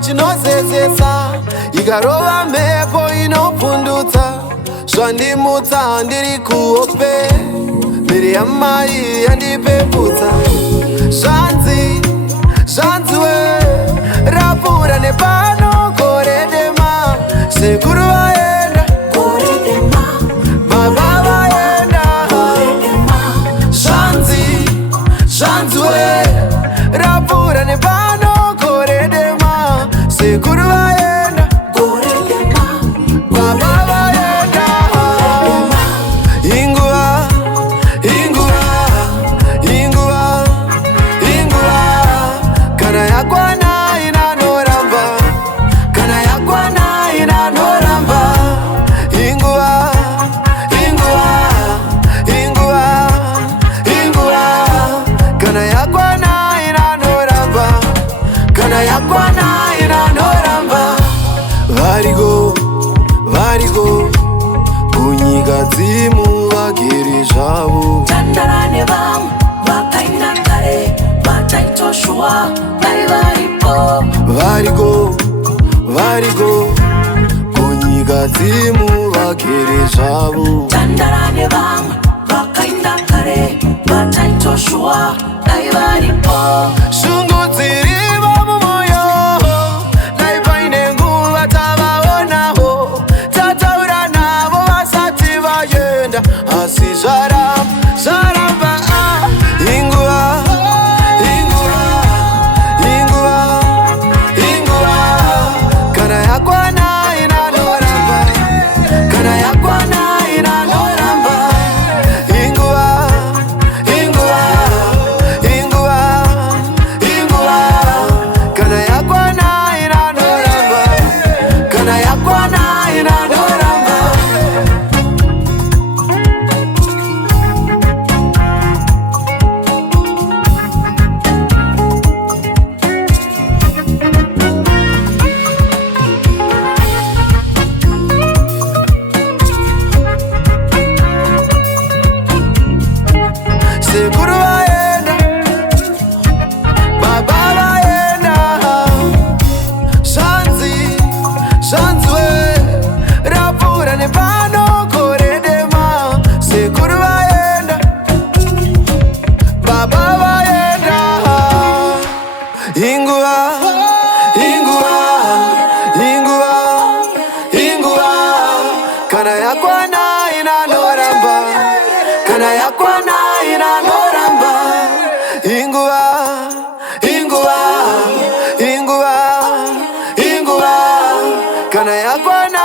chinozezesa, ikarova mhepo inopfundutsa, zvandimutsa ndiri kuhope, mhiri yamai yandipeputsa. Zvanziwe rapfuura nepano gore dema, sekuru vaenda gore dema, baba vaenda gore dema. Zvanziwe rapfuura nepano gore dema, sekuru vaenda gore dema, baba vaenda gore dema. Inguva kana yakwana inanoramba, kana yakwana inanoramba. Inguva kana yakwana inanoramba, kana yakwana inanoramba. Varigo kunyika dzimu vagere zvavo, tandarane vamwe vakaenda kare vataitoshua dai varipo. Varigo kunyika dzimu vagere zvavo, tandarane vamwe vakaenda kare vataitoshua dai varipo. shungu dzirivo mumwoyo, dai paine nguva tavaonaho, tataura navo vasati vaenda, asi zvaramba. Inguva kana yakwana inanoramba, kana yakwana inanoramba. Inguva kana yakwana inanoramba, kana yakwana inanoramba. Sekuru vaenda, baba vaenda. Zvanziwe rapfuura nepano gore dema, sekuru vaenda, baba vaenda. Inguva kana yakwana inanoramba, kana yakwana inanoramba. Inguva kana yakwana